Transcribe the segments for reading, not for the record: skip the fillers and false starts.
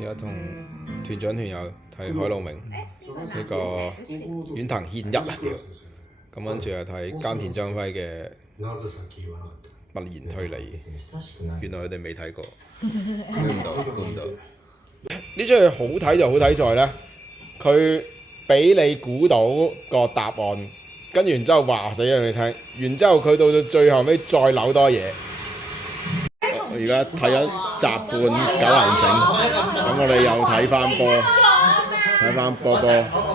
而家同團長團友睇海陸明呢個遠藤憲一啊，咁跟住係睇菅田將輝嘅物言推理，原來佢哋未睇過，估唔到。呢出戲好睇就好睇在呢，佢俾你估到個答案，跟住然之後話死俾你聽，然之後佢到最後尾再扭多嘢。我而家睇緊集半九人整，咁我哋又睇翻波，睇翻波。我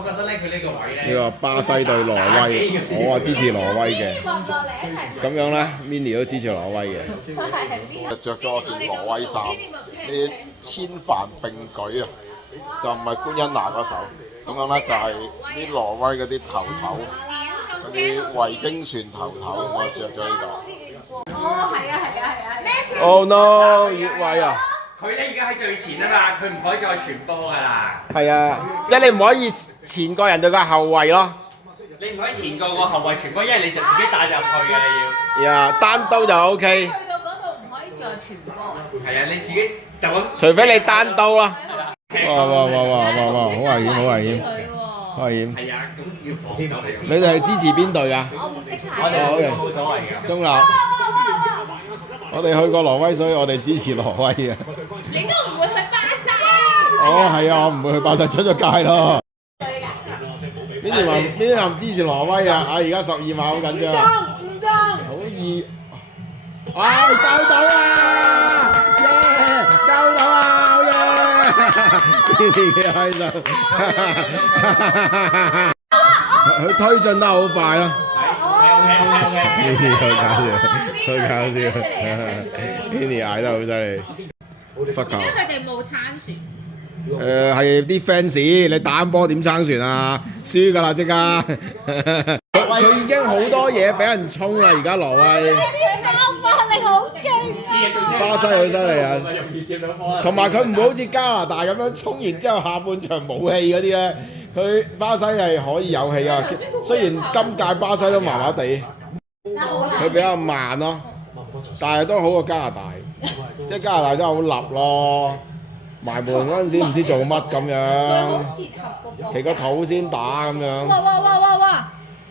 覺得咧，佢呢個位咧，呢個巴西對挪威，我支持挪威嘅。咁樣咧 ，Minnie 都支持挪威嘅。着咗件挪威衫，啲千帆並舉啊，就唔係官恩娜嗰首。咁樣咧就係啲挪威嗰啲頭，嗰啲維京船頭，我着咗呢個。哦，係啊。Oh no！ 越位啊！佢咧而家喺最前啊嘛，佢唔可以再傳波㗎啦。係啊，即係你唔可以前個人對個後衞咯。你唔可以前個後衞傳波，因為你就自己帶入去㗎，你要。呀，單刀就 OK。去到嗰度唔可以再傳波。係啊，你自己就咁。除非你單刀啦。哇！好危險。係啊，咁要防守嚟。你哋係支持邊隊㗎？我唔識我哋睇。冇所謂㗎。中立。我哋去過挪威，所以我哋支持挪威嘅。你都唔會去巴西。哦，係啊，我唔會去巴西，出咗街咯。邊啲人支持挪威啊？而家12碼好緊張。唔中。好易。救到啊！救到啊！好嘢！呢啲嘅開心。佢推進得好快咯。呢啲好搞笑。Minnie 嗌得好犀利。忽球。點解佢哋冇撐船？係啲 fans，你打波點撐船啊？輸㗎啦即刻。佢已經好多嘢俾人衝啦，而家挪威。爆發力好勁啊！巴西好犀利啊！同埋佢唔會好似加拿大咁樣衝完之後下半場冇氣嗰啲咧，佢巴西係可以有氣啊。雖然今屆巴西都麻麻地，佢比較慢咯，但係都好過加拿大。即係加拿大真係好立咯，埋門嗰陣時唔知做乜咁樣，佢好切合嗰個。企個肚先打咁樣。哇！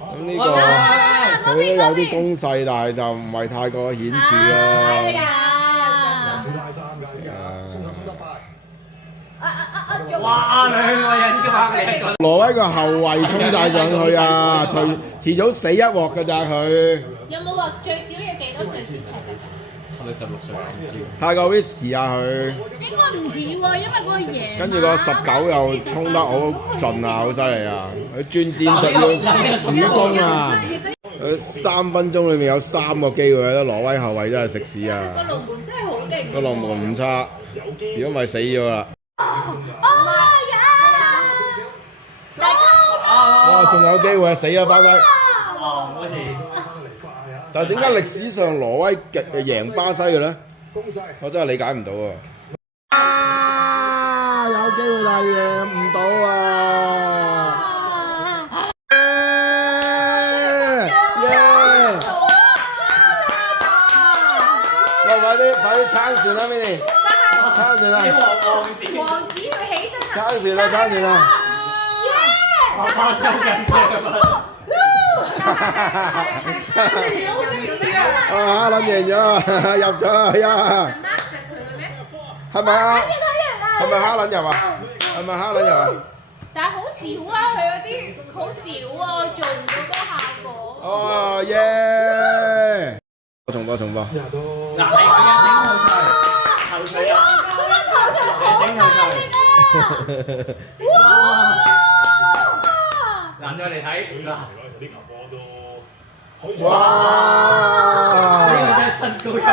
咁呢個佢都有啲攻勢，但係就唔係太過顯著咯。係啊！哇！兩個人嘅你一個。挪威個後衞衝曬上去啊！遲早死一鑊㗎咋佢。有冇話最少要幾多歲先踢得？係咪16歲啊？唔知。太過 risky 啊佢。應該唔止喎，因為嗰個爺。跟住個19又衝得好盡啊，好犀利啊！佢轉戰術要主攻啊！佢3分鐘裏面有3個機會啊！挪威後衞真係食屎啊！個龍門真係好勁。個龍門唔差，如果唔係死咗啦。哇！仲有機會啊！死啦巴西！好似。但係點解歷史上挪威贏巴西嘅咧？我真係理解唔到啊！有機會但係贏唔到啊！快啲撐船啦 ，Minnie！ 撐船啦！王子佢起身啦！撐船啦！撐船啦！巴西人嘅。哈倫贏咗，入咗啦，係啊！係咪啊？係咪哈倫入啊？係咪哈倫入啊？但係好少啊，佢嗰啲好少啊，做唔到嗰個效果。哦耶！重播。嗱，係佢嘅頂後場，後場啊！嗰個頭場好大力啊！哇！嗱，再嚟睇嗱。哇！呢個真係身高優勢。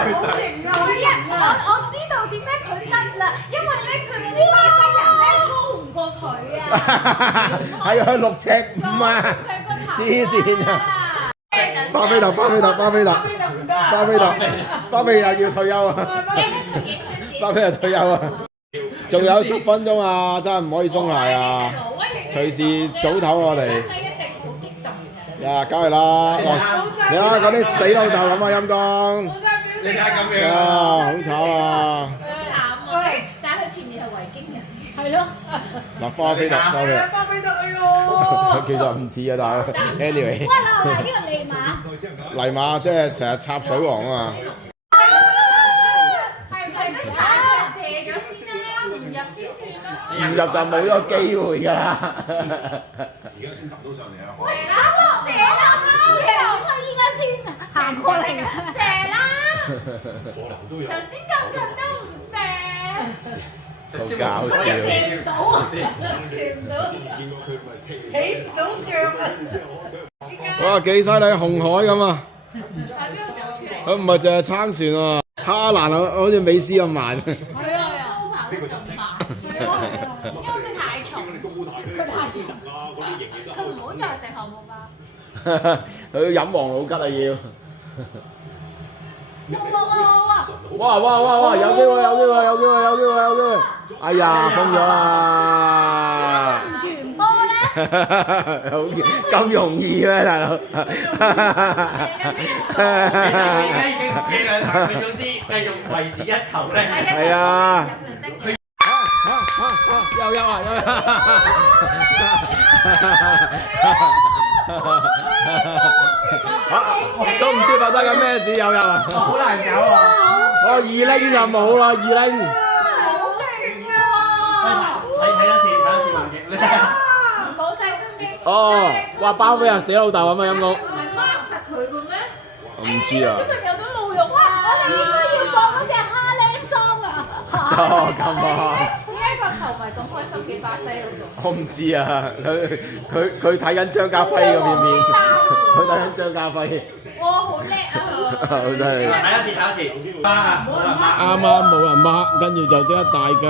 我知道點解佢得啦，因為咧佢嗰啲巴西人咧高唔過佢啊。係佢6尺5啊！黐線啊！巴菲特要退休啊！巴菲特退休啊！仲有10分鐘啊！真係唔可以鬆懈啊！隨時早唞我哋。呀，梗係啦！你睇下嗰啲死老豆咁啊，陰公！你睇咁樣啊，好慘啊！慘啊！但係佢前面面係維京人。係咯。嗱，巴菲特，巴菲特哎呦！其實唔似啊，但係 anyway，喂，嗱，呢個利馬。黎馬即係成日插水王啊嘛。係唔係都打射咗先啦？唔入先算啦。唔入就冇咗機會㗎啦。而家先揼到上嚟啊！射啦！射啦！我依家先行過嚟啊！射啦！過流都有。頭先咁近都唔射。好搞笑。射唔到啊！射唔到，之前見過佢咪踢起唔到腳啊！哇，幾犀利，紅海咁啊！喺邊度走出嚟？佢唔係淨係撐船喎，哈蘭好似美斯咁慢。係啊，高跑得咁慢。係啊，因為佢太重，佢太重。佢唔好再食項目啦。佢飲王老吉啊要。哇！有機會！哎呀，封咗啦！傳波咧，好咁容易咩，大佬？已經兩場，佢總之繼續維持一球咧。係啊！又有啊！都唔知發生緊咩事，又有啊！好難搞啊！哦，二拎就冇啦，二拎。睇多次環境咧。冇細心機。哦，話包俾人死老豆咁啊，陰公。唔係孖實佢嘅咩？我唔知啊。小朋友都冇用啊！我哋應該要播嗰隻哈靚桑啊！哦，咁啊！點解個球迷咁開心嘅巴西嗰度？我唔知啊，佢睇緊張家輝嗰片面，佢睇緊張家輝。哇，好叻啊！好犀利！睇多次。啱冇人抹，跟住就即刻大腳，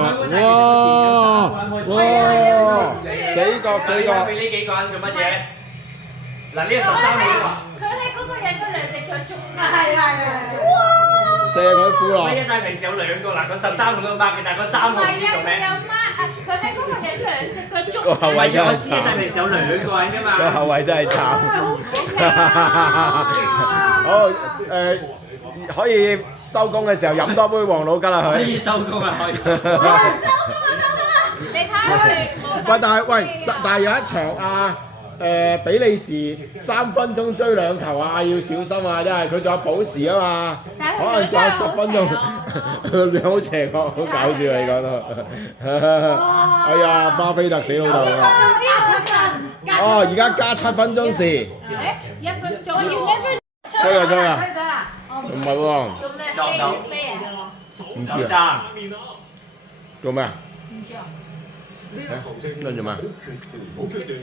哇！死角！佢呢幾個人做乜嘢？嗱，呢個13秒啊！佢喺嗰個人嗰兩隻腳中。係。射佢褲乜浪。嘢？但係平時有兩個嗱，佢13個都掹嘅，但係嗰3個唔知做咩。佢有孖啊！佢喺嗰個人兩隻腳中。個後衞真係我知嘅，但係平時有兩個人㗎嘛。個後衞真係慘。好可以收工嘅時候飲多杯王老吉啦，可佢。以收工啦，可以。你睇下佢。喂，但係有一場啊，比利時3分鐘追2球啊，要小心啊，因為佢仲有補時啊嘛，可能仲有10分鐘。佢好邪惡，好搞笑啊！你講到。哎呀，巴菲特死老豆啊！哦，而家加7分鐘時。1分鐘。吹啊！唔係喎。做咩？撞到。唔知啊。做咩啊？唔知啊。跟住咩？好決斷嘅。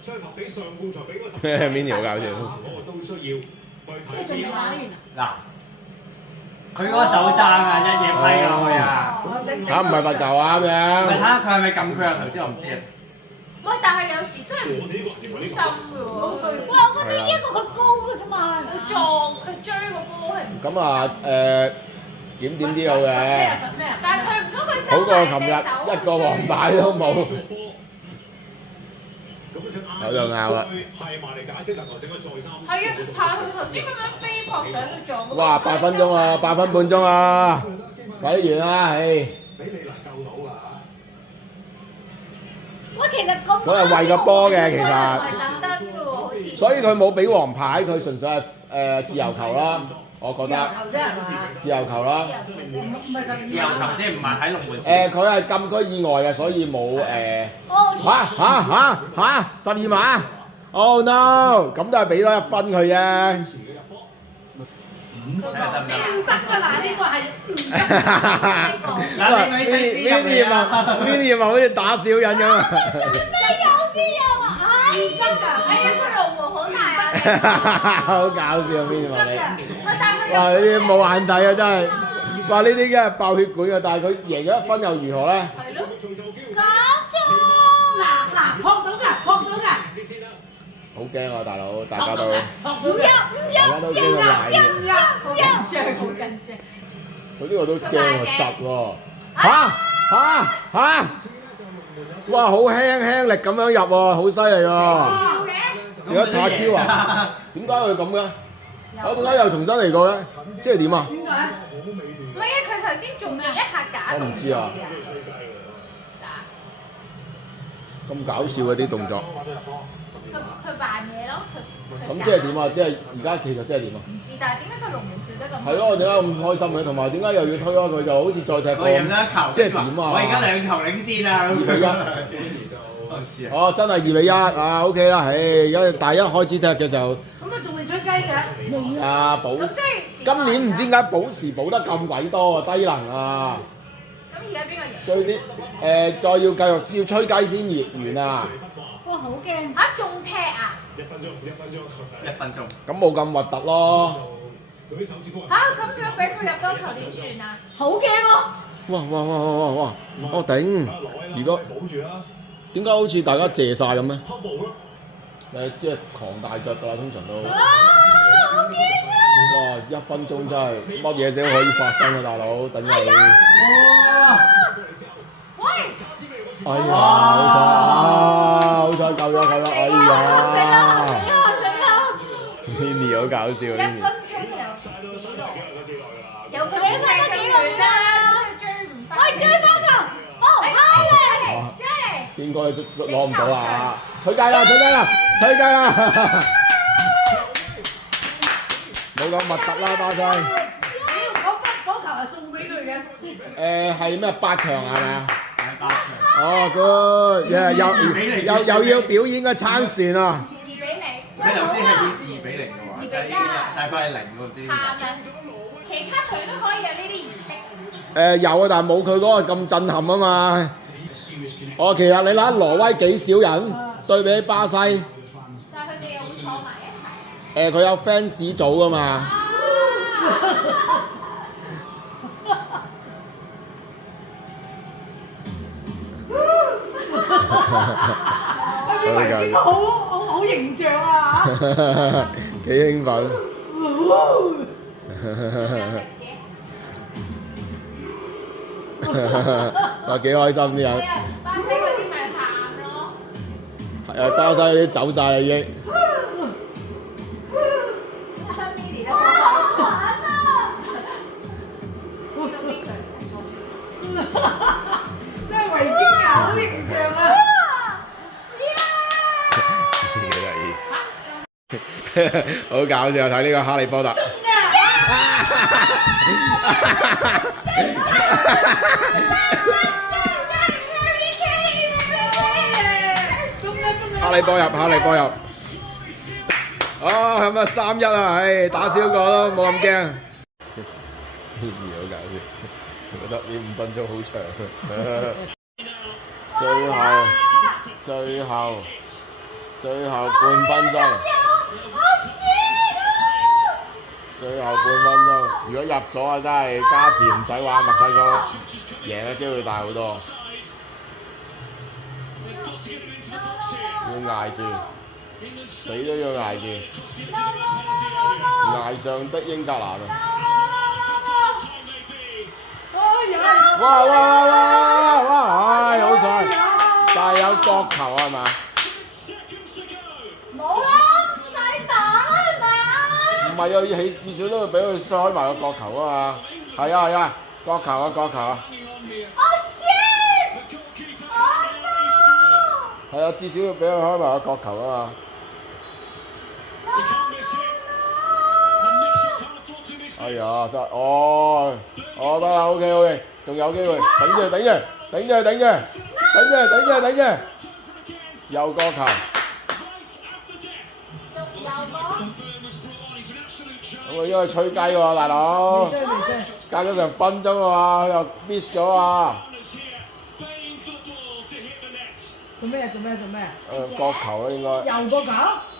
賽球比上半場比嗰10 Mini 好搞笑。都需要去睇。即係仲未打完啊？嗱，佢嗰個手踭啊，一嘢批落去啊！嚇唔係罰球啊咁樣。咪睇下佢係咪撳佢啊？頭先我唔知啊。喂，但係有時真係唔小心嘅喎。哇！我覺得一個佢高嘅啫嘛，佢追個波係唔。咁啊檢點啲好嘅，但係佢唔通佢收好過琴日一個黃牌都冇。有就拗啦。係啊，但係佢頭先咁樣飛撲上到撞嗰個。哇！8分鐘啊，8分半鐘啊，快啲完啦，唉！俾你能救到啊！喂，其實咁。佢係為個波嘅其實，唔係特登嘅喎，好似。所以佢冇俾黃牌，佢純粹係自由球啦，我覺得。自由球啦。自由球即係唔係喺龍門線。佢係禁區以外嘅，所以冇12碼。Oh no！咁都係俾多1分佢啫。睇下得唔得？唔得㗎嗱，呢個係唔得。嗱，你咪細啲入嚟啊！Mini 好似打小人咁啊！有先有啊！唉，唔得㗎，係啊，個龍門好大啊！好搞笑啊！Mini 話你。喂，但係佢哇！呢啲冇眼睇啊，真係。哇！呢啲真係爆血管啊！但係佢贏咗1分又如何咧？係咯。搞咗！嗱，撲到㗎！好驚啊，大佬！大家都。唔入！大家都驚佢賴嘢。好緊張，好緊張。佢呢個都驚喎，窒喎。嚇！哇！好輕力咁樣入喎，好犀利喎！而家打 Q 啊？點解會咁嘅？點解又重新嚟過咧？即係點啊？點解？喂，係啊，佢頭先做咗一下假動作㗎。嗱，咁搞笑嘅啲動作。佢扮嘢咯，咁即係點啊？即係而家其實即係點啊？唔知，但係點解個龍門笑得咁？係咯，點解咁開心嘅？同埋點解又要推開佢？就好似再踢我贏咗一球，即係點啊？我而家2球領先啊！ 2-1。哦，真係2-1啊 ！OK 啦，唉，而家大一開始踢嘅時候，咁啊仲未吹雞嘅？未啊，保咁即係今年唔知點解保時保得咁鬼多啊，低能啊！咁而家邊個贏？所以啲再要繼續要吹雞先熱完啊！哇，好驚！嚇仲踢啊？ 1分鐘， 1分鐘。咁冇咁核突咯。嚇咁如果俾佢入多球點算啊？好驚喎！哇！我頂！如果點解好似大家謝晒咁咧？即係狂大腳㗎啦，通常都。好驚啊！哇！1分鐘真係乜嘢都可以發生啊，大佬頂你！喂！哎呀，好彩救咗！哎呀！死啦！Minnie 好搞笑1分鐘有個你殺得幾耐啦？追唔翻。喂，追翻球！哦，係嚟！追嚟！應該攞唔到啊！取雞啦！冇咁核突啦，巴西。嗰球係送俾佢嘅。係咩8強係咪啊？哦，good，又要表演個撐船啊！ 2比0。佢頭先係顯示2比0嘅喎，大概係0喎，知唔知？其他隊都可以有呢啲儀式。有啊，但係冇佢嗰個咁震撼啊嘛。哦，其實你睇挪威幾少人對比巴西，但係佢哋又會坐埋一齊。佢有 fans 組噶嘛。我以為見到好形象啊嚇！幾興奮！話幾開心啲人。巴西嗰啲咪喊咯。係啊，巴西嗰啲走晒啦已經。Mini 都好玩啊！真係維京啊，好形象啊！好搞笑，睇呢個哈利波特。哈利波入。哦，咁啊3-1啊，唉，打少個都冇咁驚。Minnie 好搞笑，覺得呢5分鐘好長。最後半分鐘。最後半分鐘，如果入咗啊，真係加時唔使玩，墨西哥贏嘅機會大好多。要捱住，死都要捱住，捱上的英格蘭啊！哇！唉，好彩，但係有角球係嘛？冇啦，唔使打係咪啊？唔係啊，至少都要俾佢開埋個角球啊嘛。係啊，角球啊！Oh shit！係啊，至少要俾佢開埋個角球啊嘛。哎呀，真係得啦 ，OK， 仲有機會，頂住，有角球。咁啊，因為吹雞喎，大佬，隔咗成分鐘喎，又 miss 咗啊！做咩？角球啦應該。又個球？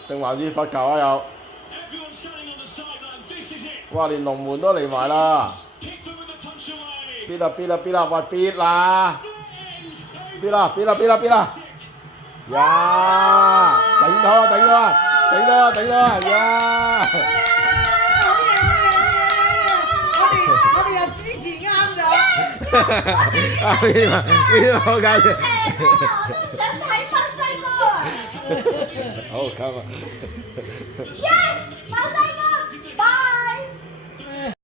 定還是罰球啊又？哇！連龍門都嚟埋啦！必啦！喂，必啦！呀！頂到啦！呀！我哋又支持啱咗。邊個好搞笑？我都唔想睇巴西哥。好，come on。Yes，巴西哥。